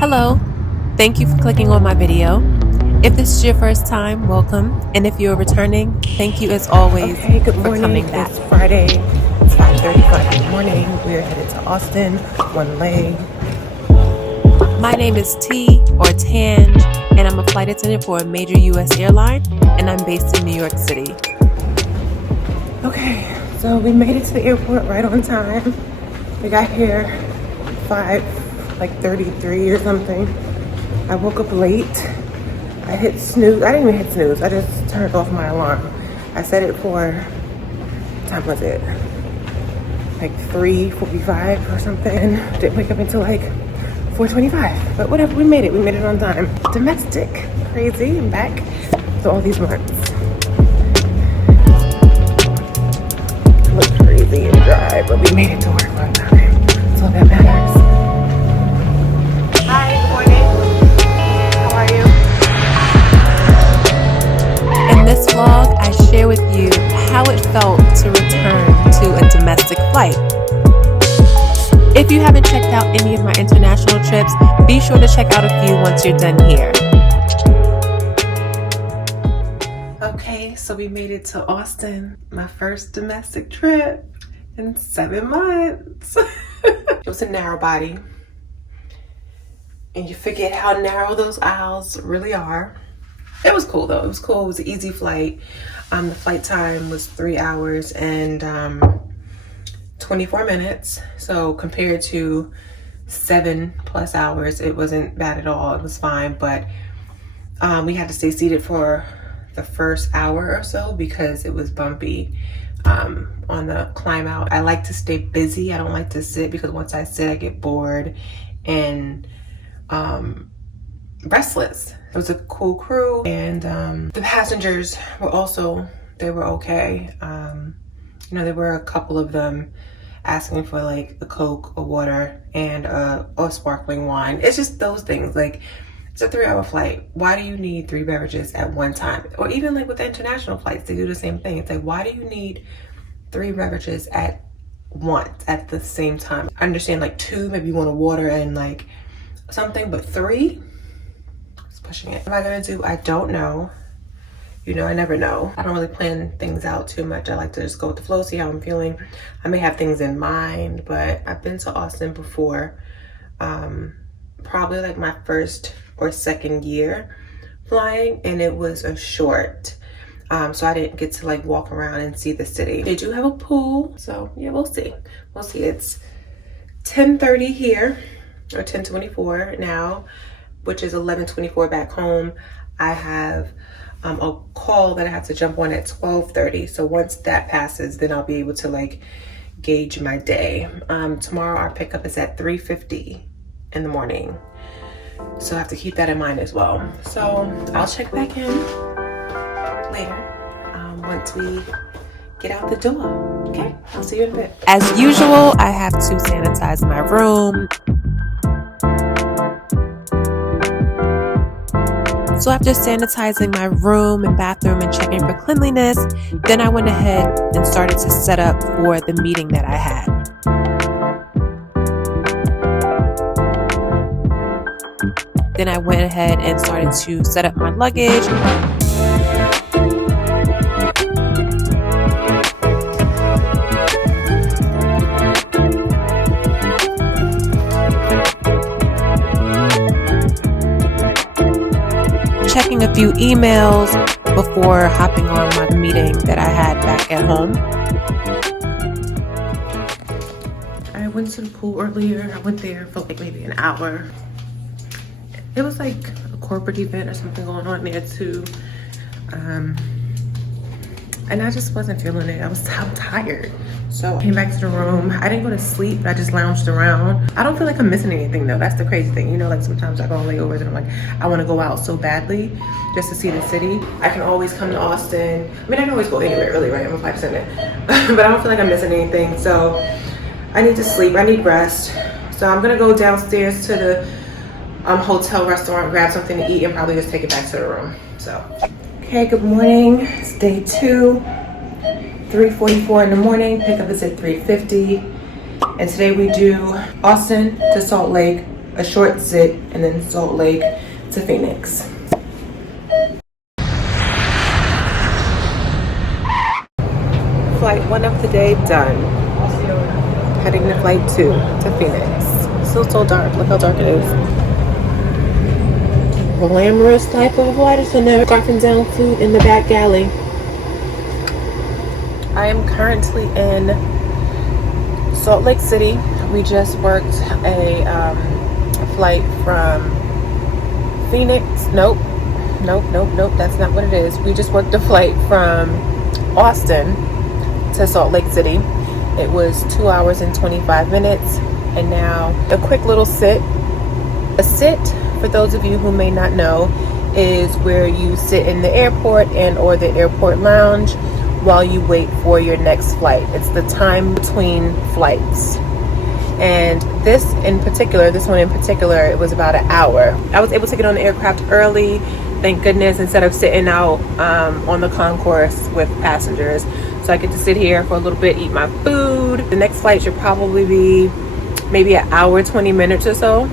Hello, thank you for clicking on my video. If this is your first time, welcome. And if you're returning, thank you as always Good for morning. coming back. It's Friday. It's 5:35 in the morning. We're headed to Austin, one leg. My name is T or Tanj, and I'm a flight attendant for a major U.S. airline, and I'm based in New York City. Okay, so we made it to the airport right on time. We got here 5:33 or something. I woke up late. I hit snooze. I didn't even hit snooze. I just turned off my alarm. I set it for, what time was it? Like 3:45 or something. Didn't wake up until like 4:25. But whatever, we made it. We made it on time. Domestic. Crazy. I'm back to all these months. Look crazy and dry, but we made it to work on time. That's all that matters. Hi, good morning. How are you? In this vlog, I share with you how it felt to return to a domestic flight. If you haven't checked out any of my international trips, be sure to check out a few once you're done here. Okay, so we made it to Austin. My first domestic trip in 7 months. It was a narrow body. And you forget how narrow those aisles really are. It was cool though. It was cool. It was an easy flight. The flight time was 3 hours and 24 minutes. So compared to 7+ hours, it wasn't bad at all. It was fine, but we had to stay seated for the first hour or so because it was bumpy on the climb out. I like to stay busy. I don't like to sit because once I sit, I get bored and restless. It was a cool crew, and the passengers were also, they were okay. You know, there were a couple of them asking for like a Coke, a water, and a sparkling wine. It's just those things. Like, it's a 3-hour flight. Why do you need 3 beverages at one time? Or even like with international flights, they do the same thing. It's like, why do you need 3 beverages at once at the same time? I understand like 2, maybe you want a water and like something, but 3? It's pushing it. What am I gonna do? I don't know. You know, I never know. I don't really plan things out too much. I like to just go with the flow, see how I'm feeling. I may have things in mind, but I've been to Austin before. Probably like my first or second year flying, and it was a short. So I didn't get to like walk around and see the city. They do have a pool, so yeah, we'll see. We'll see. It's 10:30 here, or 10:24 now, which is 11:24 back home. I have a call that I have to jump on at 12:30. So once that passes, then I'll be able to like gauge my day. Tomorrow our pickup is at 3:50 in the morning. So I have to keep that in mind as well. So I'll check back in later once we get out the door. Okay, I'll see you in a bit. As usual, I have to sanitize my room. So after sanitizing my room and bathroom and checking for cleanliness, then I went ahead and started to set up for the meeting that I had. Then I went ahead and started to set up my luggage. Checking a few emails before hopping on my meeting that I had back at home. I went to the pool earlier. I went there for like maybe an hour. It was like a corporate event or something going on there too. And I just wasn't feeling it. I'm tired. So I came back to the room. I didn't go to sleep, but I just lounged around. I don't feel like I'm missing anything though. That's the crazy thing. You know, like sometimes I go on layovers and I'm like, I want to go out so badly just to see the city. I can always come to Austin. I mean, I can always go anywhere really, right? I'm a flight attendant. But I don't feel like I'm missing anything. So I need to sleep. I need rest. So I'm gonna go downstairs to the hotel restaurant, grab something to eat, and probably just take it back to the room. So, okay, good morning. It's day 2, 3:44 in the morning. Pickup is at 3:50. And today we do Austin to Salt Lake, a short sit, and then Salt Lake to Phoenix. Flight 1 of the day done. Heading to flight 2 to Phoenix. Still so dark. Look how dark it is. Glamorous type of flight attendant scarfing down food in the back galley. I am currently in Salt Lake City. We just worked a flight from Phoenix. Nope. That's not what it is. We just worked a flight from Austin to Salt Lake City. It was 2 hours and 25 minutes. And now a quick little sit. A sit, for those of you who may not know, is where you sit in the airport and or the airport lounge while you wait for your next flight. It's the time between flights. And this one in particular, it was about an hour. I was able to get on the aircraft early, thank goodness, instead of sitting out on the concourse with passengers. So I get to sit here for a little bit, eat my food. The next flight should probably be maybe an hour, 20 minutes or so.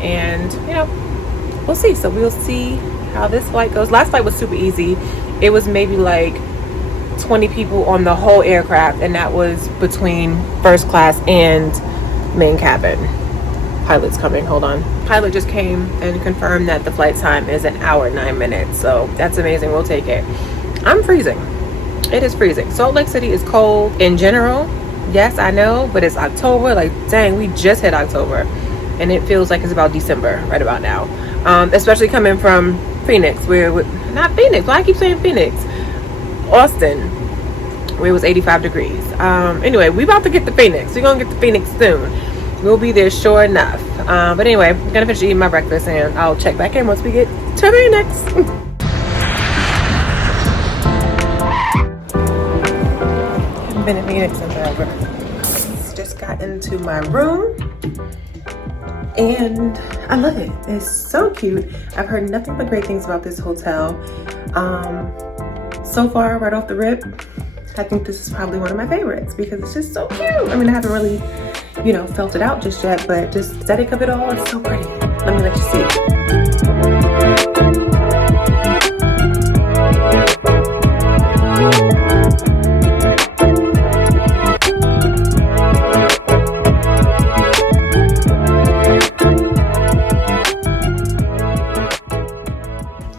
And, you know, we'll see. So we'll see how this flight goes. Last flight was super easy. It was maybe like 20 people on the whole aircraft, and that was between first class and main cabin. Pilot's coming, hold on. Pilot just came and confirmed that the flight time is 1 hour 9 minutes. So that's amazing, we'll take it. I'm freezing. It is freezing. Salt Lake City is cold in general. Yes, I know, but it's October. Like, dang, we just hit October. And it feels like it's about December right about now. Especially coming from Phoenix, not Phoenix, why I keep saying Phoenix? Austin, where it was 85 degrees. Anyway, we about to get to Phoenix. We're gonna get to Phoenix soon. We'll be there sure enough. But anyway, I'm gonna finish eating my breakfast and I'll check back in once we get to Phoenix. Haven't been in Phoenix in forever. Just got into my room. And I love it. It's so cute. I've heard nothing but great things about this hotel. So far, right off the rip, I think this is probably one of my favorites because it's just so cute. I mean, I haven't really, you know, felt it out just yet, but just the aesthetic of it all is so pretty. Let me let you see.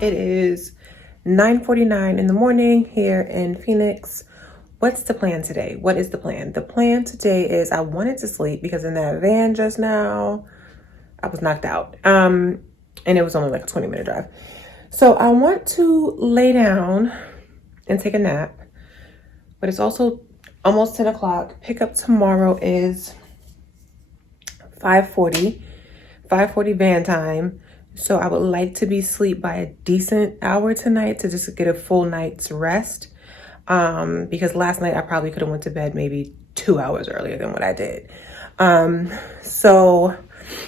It is 9:49 in the morning here in Phoenix. What's the plan today? What is the plan? The plan today is I wanted to sleep because in that van just now, I was knocked out. And it was only like a 20-minute drive. So I want to lay down and take a nap, but it's also almost 10 o'clock. Pickup tomorrow is 5:40 van time. So I would like to be asleep by a decent hour tonight to just get a full night's rest. Because last night I probably could have went to bed maybe 2 hours earlier than what I did. And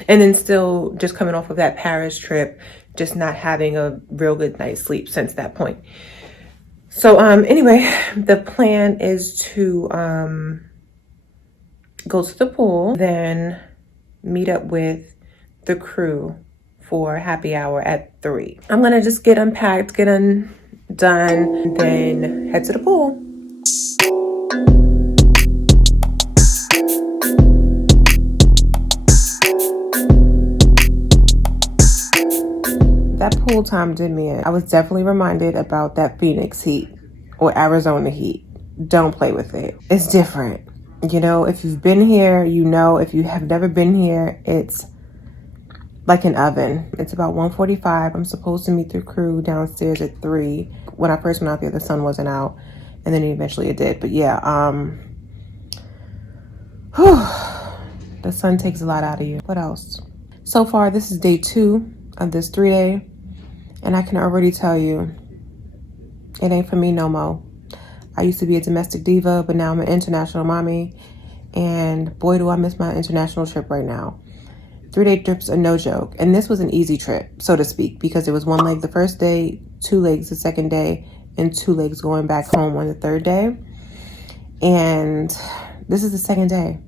then still just coming off of that Paris trip, just not having a real good night's sleep since that point. So anyway, the plan is to go to the pool, then meet up with the crew for happy hour at 3. I'm gonna just get unpacked, get undone, then head to the pool. That pool time did me in. I was definitely reminded about that Phoenix heat or Arizona heat. Don't play with it. It's different. You know, if you've been here, you know. If you have never been here, it's like an oven. It's about 1:45. I'm supposed to meet the crew downstairs at 3. When I first went out there, the sun wasn't out, and then eventually it did. But yeah, the sun takes a lot out of you. What else? So far, this is day 2 of this 3-day, and I can already tell you, it ain't for me no more. I used to be a domestic diva, but now I'm an international mommy, and boy, do I miss my international trip right now. 3-day trips are no joke. And this was an easy trip, so to speak, because it was 1 leg the first day, 2 legs the second day, and 2 legs going back home on the 3rd day. And this is the 2nd day.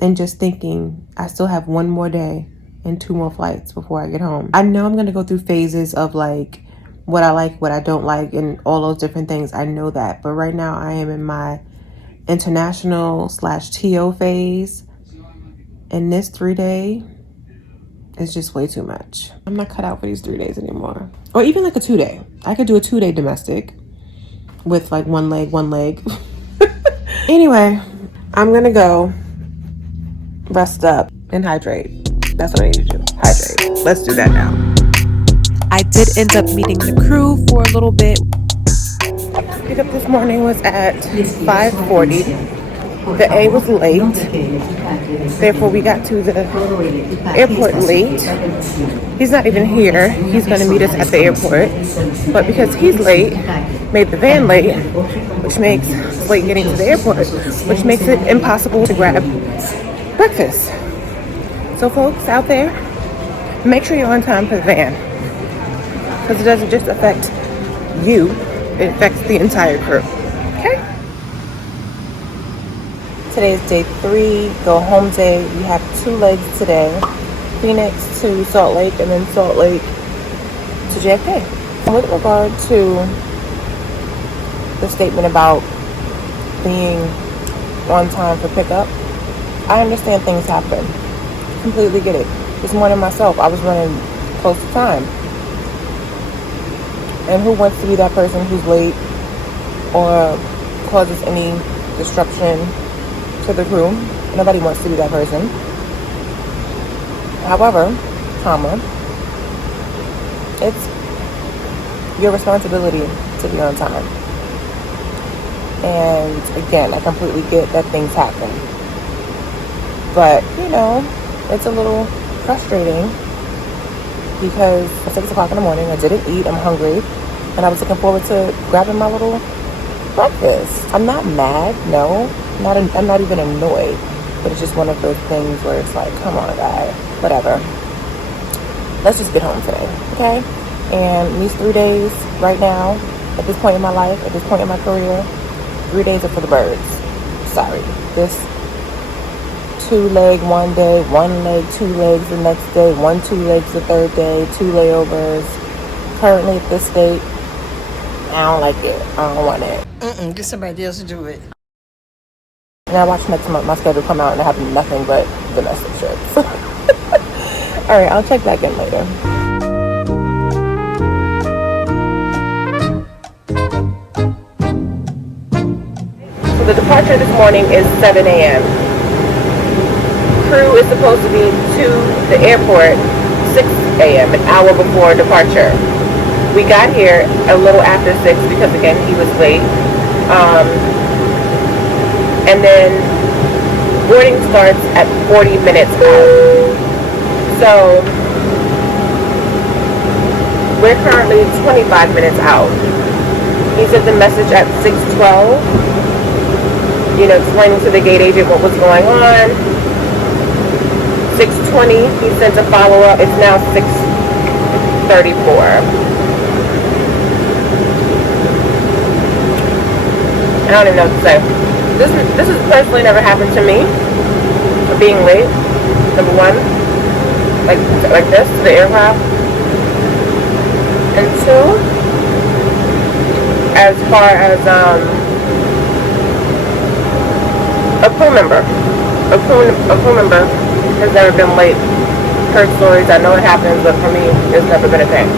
and just thinking I still have one more day and 2 more flights before I get home. I know I'm going to go through phases of like what I like, what I don't like, and all those different things. I know that. But right now I am in my international / TO phase. And this 3-day is just way too much. I'm not cut out for these 3 days anymore. Or even like a 2-day. I could do a 2-day domestic with like one leg. Anyway, I'm gonna go rest up and hydrate. That's what I need to do. Hydrate. Let's do that now. I did end up meeting the crew for a little bit. Pickup this morning was at 5:40. The A was late. Therefore, we got to the airport late. He's not even here. He's going to meet us at the airport. But because he's late, made the van late, which makes us late getting to the airport, which makes it impossible to grab breakfast. So folks out there, make sure you're on time for the van. Because it doesn't just affect you, it affects the entire crew. Okay? Today is day 3, go home day. We have 2 legs today. Phoenix to Salt Lake and then Salt Lake to JFK. With regard to the statement about being on time for pickup, I understand things happen. Completely get it. This morning myself, I was running close to time. And who wants to be that person who's late or causes any disruption to the crew? Nobody wants to be that person. However, it's your responsibility to be on time. And again, I completely get that things happen. But, it's a little frustrating because it's 6 o'clock in the morning. I didn't eat. I'm hungry. And I was looking forward to grabbing my little breakfast. I'm not mad. No. I'm not even annoyed. But it's just one of those things where it's like, come on, guy. Whatever. Let's just get home today. Okay? And these 3 days right now, at this point in my life, at this point in my career, 3 days are for the birds. Sorry. This 2 leg one day, 1 leg, 2 legs the next day, 1 2 legs the third day, 2 layovers. Currently at this state, I don't like it. I don't want it. Get somebody else to do it. And I watch next month my schedule come out and I have nothing but domestic trips. Alright, I'll check back in later. So the departure this morning is 7 a.m. Crew is supposed to be to the airport 6 a.m., an hour before departure. We got here a little after 6 because, again, he was late. And then boarding starts at 40 minutes out. So we're currently 25 minutes out. He sent the message at 6:12, explaining to the gate agent what was going on. 6:20, he sent a follow-up. It's now 6:34. I don't even know what to say. This has personally never happened to me. Being late, number one, like this to the aircraft, and 2, as far as a crew member has never been late. Heard stories, I know it happens, but for me, it's never been a thing.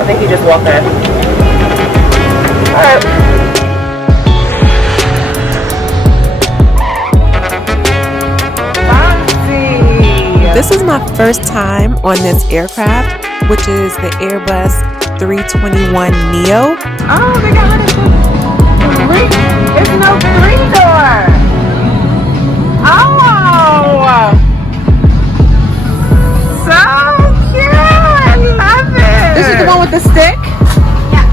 I think he just walked in. All right. This is my first time on this aircraft, which is the Airbus 321neo. Oh, they got it. It's no 3-door. Oh, so cute. I love it. This is the one with the stick? Yeah.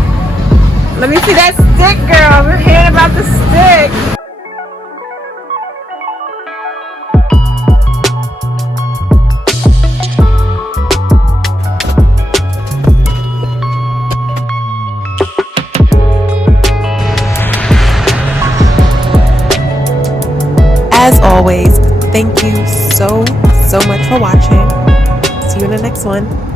Let me see that stick, girl. We're hearing about the stick. As always, so much for watching. See you in the next one.